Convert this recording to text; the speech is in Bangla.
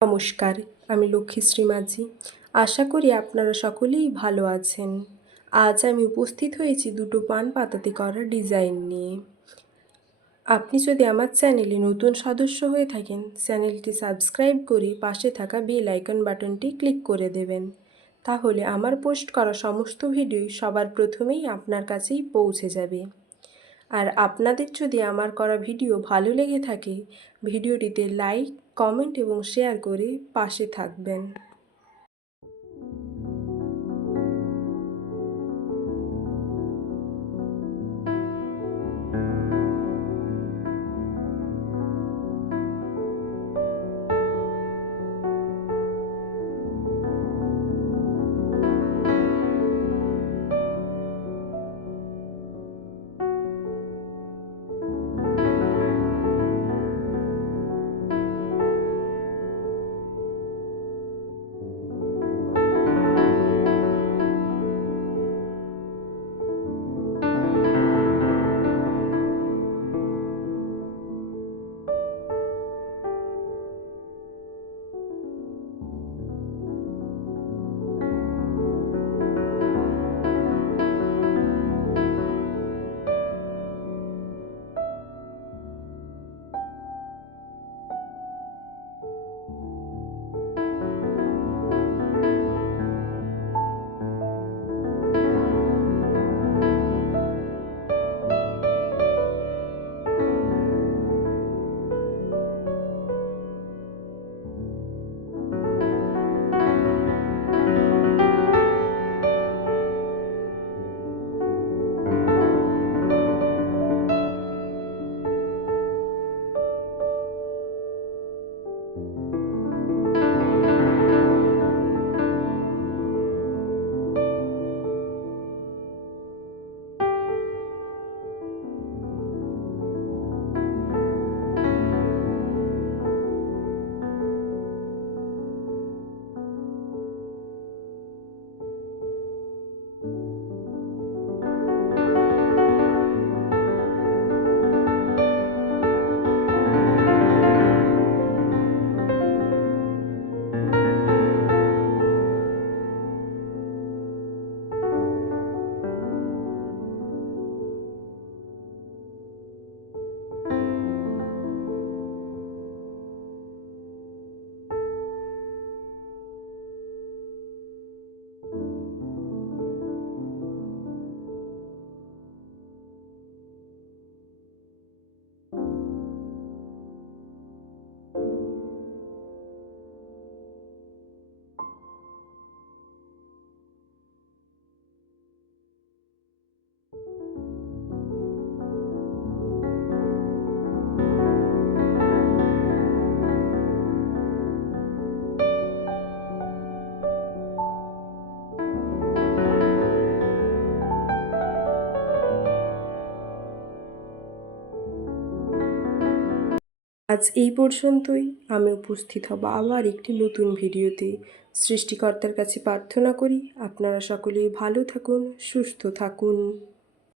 নমস্কার, আমি লক্ষ্মীশ্রী মাঝি আশা করি আপনারা সকলেই ভালো আছেন। আজ আমি উপস্থিত হয়েছি দুটো পান পাতাতে করা ডিজাইন নিয়ে। আপনি যদি আমার চ্যানেলে নতুন সদস্য হয়ে থাকেন, চ্যানেলটি সাবস্ক্রাইব করে পাশে থাকা বেল আইকন বাটনটি ক্লিক করে দেবেন। তাহলে আমার পোস্ট করা সমস্ত ভিডিও সবার প্রথমেই আপনার কাছেই পৌঁছে যাবে। আর আপনাদের যদি আমার করা ভিডিও ভালো লেগে থাকে, ভিডিওটিতে লাইক, কমেন্ট এবং শেয়ার করে পাশে থাকবেন। আজ এই পর্যন্তই। আমি উপস্থিত হব আবার একটি নতুন ভিডিওতে। সৃষ্টিকর্তার কাছে প্রার্থনা করি আপনারা সকলেই ভালো থাকুন, সুস্থ থাকুন।